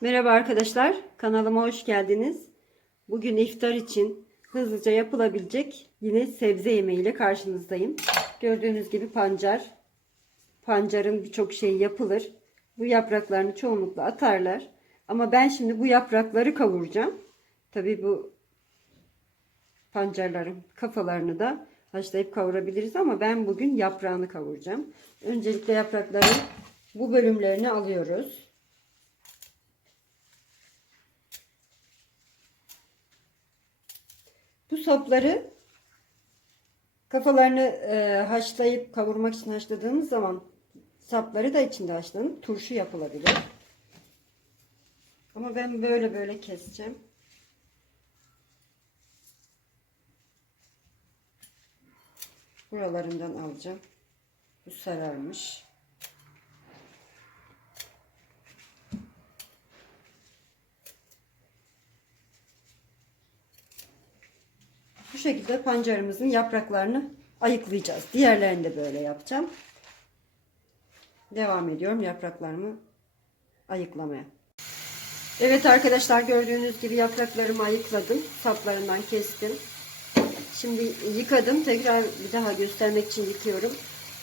Merhaba arkadaşlar, kanalıma hoş geldiniz. Bugün iftar için hızlıca yapılabilecek yine sebze yemeğiyle karşınızdayım. Gördüğünüz gibi pancar. Pancarın birçok şeyi yapılır. Bu yapraklarını çoğunlukla atarlar. Ama ben şimdi bu yaprakları kavuracağım. Tabii bu pancarların kafalarını da haşlayıp kavurabiliriz ama ben bugün yaprağını kavuracağım. Öncelikle yaprakların bu bölümlerini alıyoruz. Bu sapları kafalarını e, haşlayıp kavurmak için haşladığımız zaman sapları da içinde haşlanıp turşu yapılabilir. Ama ben böyle böyle keseceğim. Buralarından alacağım. Bu sararmış. Bu şekilde pancarımızın yapraklarını ayıklayacağız. Diğerlerini de böyle yapacağım. Devam ediyorum yapraklarımı ayıklamaya. Evet arkadaşlar gördüğünüz gibi yapraklarımı ayıkladım. Saplarından kestim. Şimdi yıkadım. Tekrar bir daha göstermek için yıkıyorum.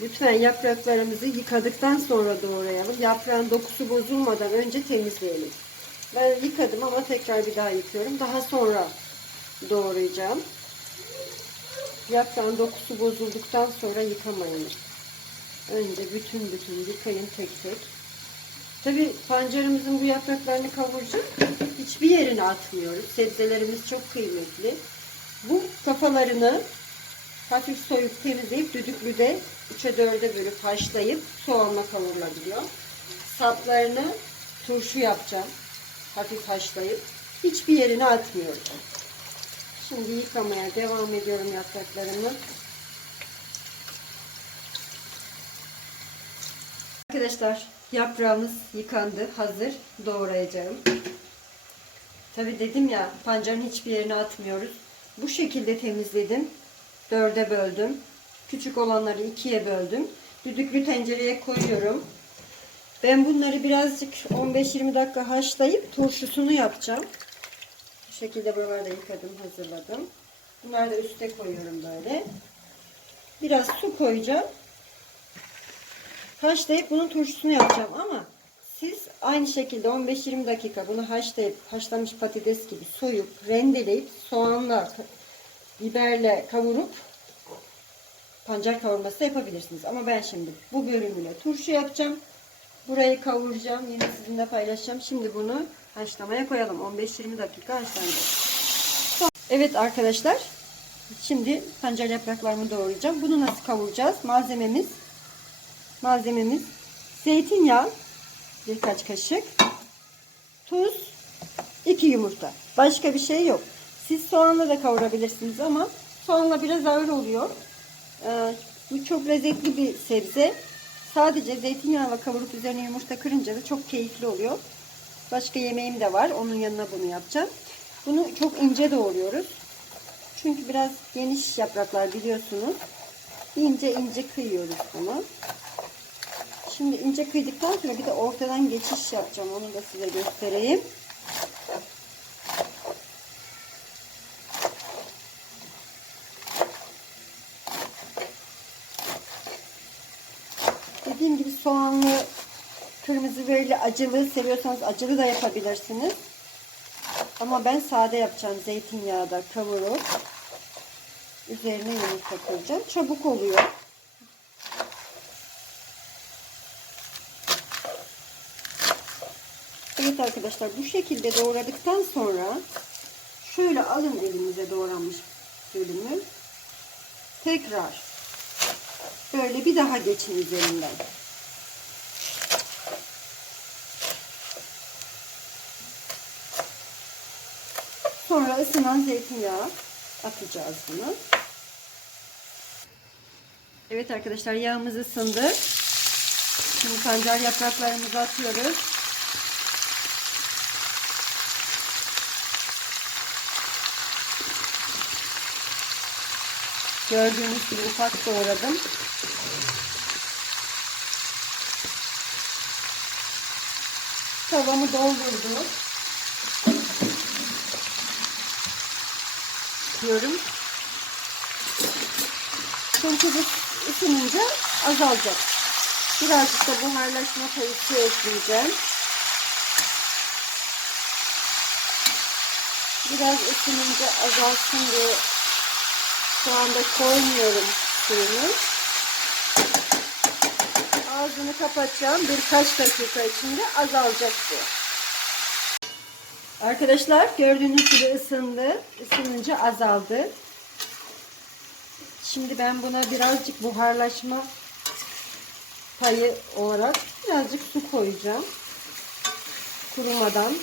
Lütfen yapraklarımızı yıkadıktan sonra doğrayalım. Yaprağın dokusu bozulmadan önce temizleyelim. Ben yıkadım ama tekrar bir daha yıkıyorum. Daha sonra doğrayacağım. Yaprağın dokusu bozulduktan sonra yıkamayın. Önce bütün bütün yıkayın tek tek. Tabi pancarımızın bu yapraklarını kavuracak. Hiçbir yerine atmıyoruz. Sebzelerimiz çok kıymetli. Bu kafalarını hafif soyup temizleyip düdüklüde 3'e 4'e bölüp haşlayıp soğanla kavurulabiliyor. Saplarını turşu yapacağım. Hafif haşlayıp hiçbir yerine atmıyorum. Şimdi yıkamaya devam ediyorum yapraklarımı. Arkadaşlar yaprağımız yıkandı. Hazır. Doğrayacağım. Tabi dedim ya pancarın hiçbir yerine atmıyoruz. Bu şekilde temizledim. Dörde böldüm. Küçük olanları ikiye böldüm. Düdüklü tencereye koyuyorum. Ben bunları birazcık 15-20 dakika haşlayıp turşusunu yapacağım. Bu şekilde buralarda yıkadım, hazırladım. Bunları da üste koyuyorum böyle. Biraz su koyacağım. Haşlayıp bunun turşusunu yapacağım ama siz aynı şekilde 15-20 dakika bunu haşlayıp haşlanmış patates gibi soyup rendeleyip soğanla biberle kavurup pancar kavurması yapabilirsiniz. Ama ben şimdi bu bölümüne turşu yapacağım. Burayı kavuracağım. Yine sizinle paylaşacağım. Şimdi bunu haşlamaya koyalım. 15-20 dakika haşlanacak. Evet arkadaşlar. Şimdi pancar yapraklarımı doğrayacağım. Bunu nasıl kavuracağız? Malzememiz malzememiz zeytinyağı birkaç kaşık tuz 2 yumurta. Başka bir şey yok. Siz soğanla da kavurabilirsiniz ama soğanla biraz ağır oluyor. Ee, bu çok lezzetli bir sebze. Sadece zeytinyağıyla kavurup üzerine yumurta kırınca da çok keyifli oluyor. Başka yemeğim de var. Onun yanına bunu yapacağım. Bunu çok ince doğruyoruz. Çünkü biraz geniş yapraklar biliyorsunuz. İnce ince kıyıyoruz bunu. Şimdi ince kıydıktan sonra bir de ortadan geçiş yapacağım. Onu da size göstereyim. Dediğim gibi soğanlı, kırmızı biberli, acılı seviyorsanız acılı da yapabilirsiniz. Ama ben sade yapacağım. Zeytinyağı da kavurup üzerine yumurta koyacağım. Çabuk oluyor. Evet arkadaşlar bu şekilde doğradıktan sonra şöyle alın elinize doğranmış bölümü. Tekrar böyle bir daha geçin üzerinden. Sonra ısınan zeytinyağı atacağız bunu. Evet arkadaşlar yağımız ısındı. Şimdi pancar yapraklarımızı atıyoruz. Gördüğünüz gibi ufak doğradım. Tavamı doldurdum. Çünkü bu ısınınca azalacak. Birazcık da buharlaşma kayısı ekleyeceğim. Biraz ısınınca azalsın diye şu anda koymuyorum suyunu. Ağzını kapatacağım. Birkaç dakika içinde azalacak bu. Arkadaşlar gördüğünüz gibi ısındı. Isınınca azaldı. Şimdi ben buna birazcık buharlaşma payı olarak birazcık su koyacağım. Kurumadan,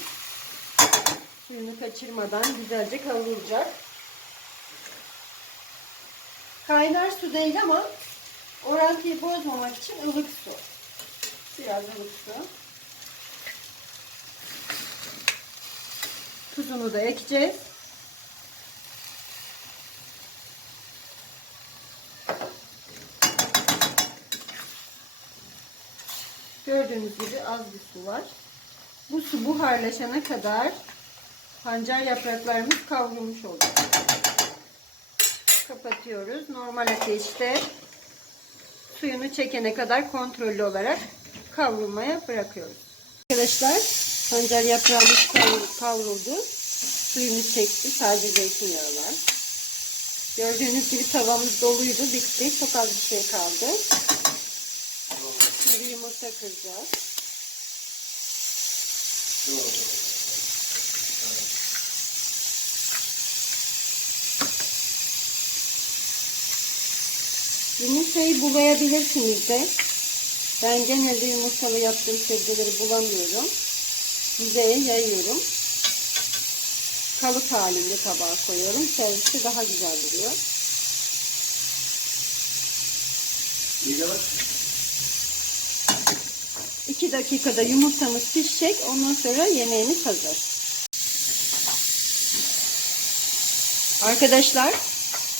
suyunu kaçırmadan güzelce kavrulacak. Kaynar su değil ama orantıyı bozmamak için ılık su. Biraz ılık su. Tuzunu da ekleyeceğiz. Gördüğünüz gibi az bir su var. Bu su buharlaşana kadar pancar yapraklarımız kavrulmuş olacak. Kapatıyoruz. Normal ateşte suyunu çekene kadar kontrollü olarak kavrulmaya bırakıyoruz. Arkadaşlar pancar yaprağımız kavruldu. Suyunu çekti. Sadece zeytinyağı var. Gördüğünüz gibi tavamız doluydu. Bitti. Çok az bir şey kaldı. Şimdi yumurta kıracağız. Yumurtayı bulayabilirsiniz de. Ben genelde yumurtalı yaptığım sebzeleri bulamıyorum. Yüzeye yayıyorum. Kalıp halinde tabağa koyuyorum. Servisi daha güzel duruyor. 2 dakikada yumurtamız pişecek. Ondan sonra yemeğimiz hazır. Arkadaşlar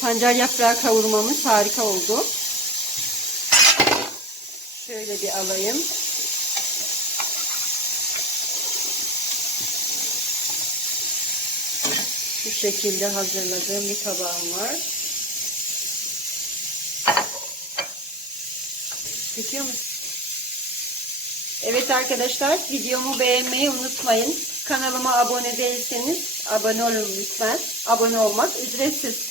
pancar yaprağı kavurmamız harika oldu. Şöyle bir alayım. Şu şekilde hazırladığım bir tabağım var. Çekiyor musun? Evet arkadaşlar videomu beğenmeyi unutmayın. Kanalıma abone değilseniz abone olun lütfen. Abone olmak ücretsiz.